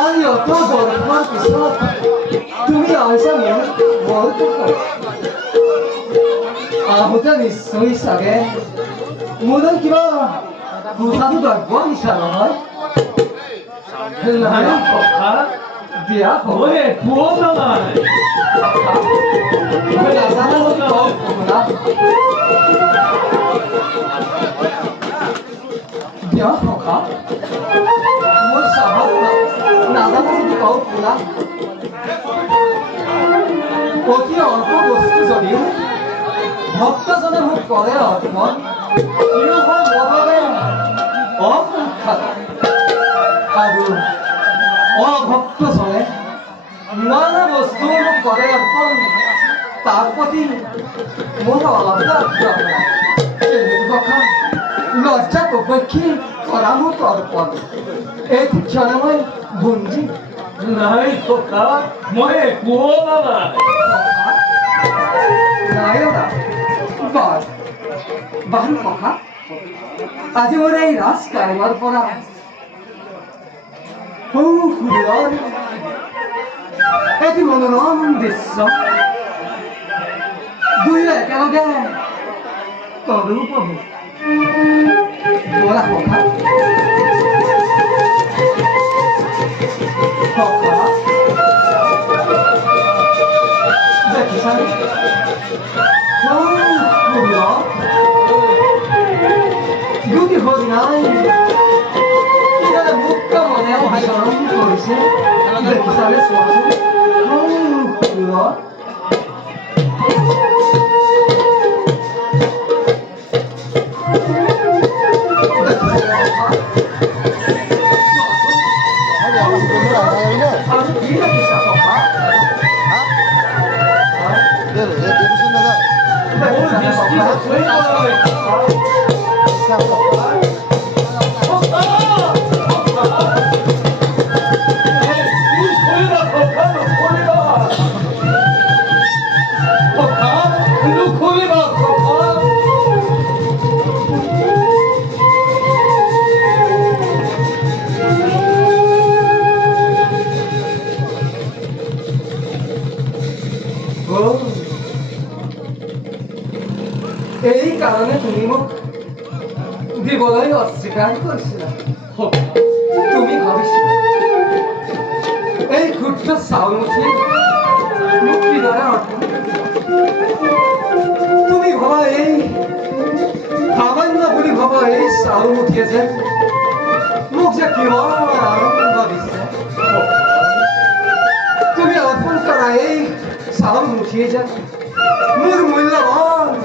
Mali otro borfan pisat. তুমি আইসা বলতে আহোতে নিশ্চয়ই চাগে মোলৈ কিবা কথাটো ভাবিব নিচা নহয় নাই কথা দিয়া মই একোও নাই মই নাজানো যদি কওঁ শুনা দিয়া সখা মই চাহাত নাজানো যদি কওঁ শুনা অতি অল্প বস্তু যদিও ভক্তজনে মোক কৰে অৰ্পণ ইও হয় মোৰ বাবে অসংখ্যাত আৰু অভক্তজনে নানা বস্তু মোক কৰে অৰ্পণ তাৰ প্ৰতি মোৰ অলপ কথা লজ্জা উপেক্ষী কৰা মোক অৰ্পণ এই ক্ষণে মই ভুঞ্জি নাই কথা মই একোও নাই নায়ৰা বাহন কথা আজি মোৰ এই ৰাজ কাৰবাৰ পৰা সুন্দৰ এটি মনোৰম দৃশ্য দুয়ো একেলগে কৰো প্ৰভু বলা কথা দেখিছানে দুটি হৰিণাই কিভাবে মুক্ত মনে বিচৰণ কৰেছে দেখিছানে এই কাৰণে তুমি মোক দিবলৈ অস্বীকাৰ কৰিছিলা তুমি ভাবিছিলা এই ক্ষুদ্ৰ চাউল মুঠি মোক কিদৰে অৰ্পণ তুমি ভাবা এই সামান্য বুলি ভাবা এই চাউল মুঠিয়ে যে মোক যে কিহৰ আনন্দ দিছে তুমি অৰ্পণ কৰা এই চাউল মুঠিয়ে যে মোৰ মূল্যৱান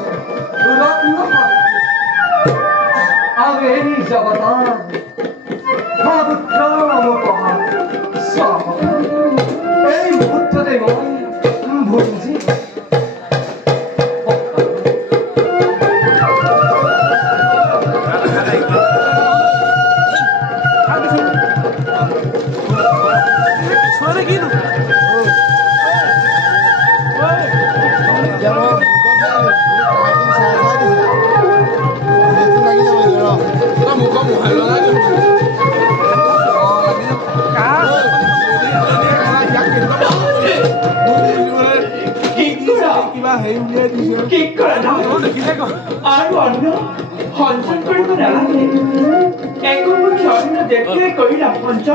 আমি এই জগতৰ পবিত্ৰ অনুপহাৰ এই মুহূৰ্ততে মই ভুঞ্জি আৰু অন্য সঞ্চয় কৰিব নালাগে একো মোৰ স্বৰ্ণ দেখিলে কৰিলা পঞ্চায়ত